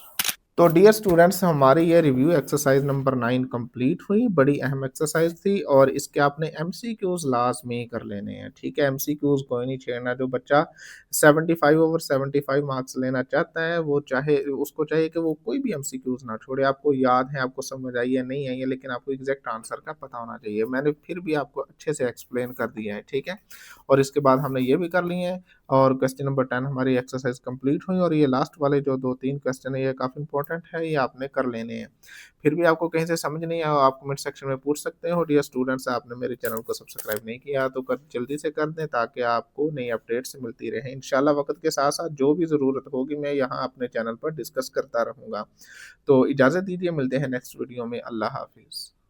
तो डियर स्टूडेंट्स, हमारी ये रिव्यू एक्सरसाइज नंबर 9 कंप्लीट हुई। बड़ी अहम एक्सरसाइज थी और इसके आपने एमसीक्यूज लास्ट में ही कर लेने हैं, ठीक है। एमसीक्यूज कोई नहीं छेड़ना। जो बच्चा 75 ओवर 75 मार्क्स लेना चाहता है वो चाहे उसको चाहिए कि वो कोई भी एमसीक्यूज ना छोड़े। आपको याद है, आपको समझ आई है नहीं आई है, लेकिन आपको एग्जैक्ट आंसर का पता होना चाहिए। मैंने फिर भी आपको अच्छे से एक्सप्लेन कर दिया है, ठीक है। और इसके बाद हमने ये भी कर लिए हैं और क्वेश्चन नंबर 10 हमारी एक्सरसाइज कंप्लीट हुई और ये लास्ट वाले जो 2-3 क्वेश्चन है ये काफ़ी इंपॉर्टेंट है, ये आपने कर लेने हैं। फिर भी आपको कहीं से समझ नहीं आया, आप कमेंट सेक्शन में पूछ सकते हो। डियर स्टूडेंट्स, आपने मेरे चैनल को सब्सक्राइब नहीं किया तो कर जल्दी से कर दें ताकि आपको नई अपडेट्स मिलती रहे। इंशाल्लाह वक्त के साथ साथ जो भी ज़रूरत होगी मैं यहाँ अपने चैनल पर डिस्कस करता रहूँगा। तो इजाज़त दीजिए, मिलते हैं नेक्स्ट वीडियो में। अल्लाह हाफिज़।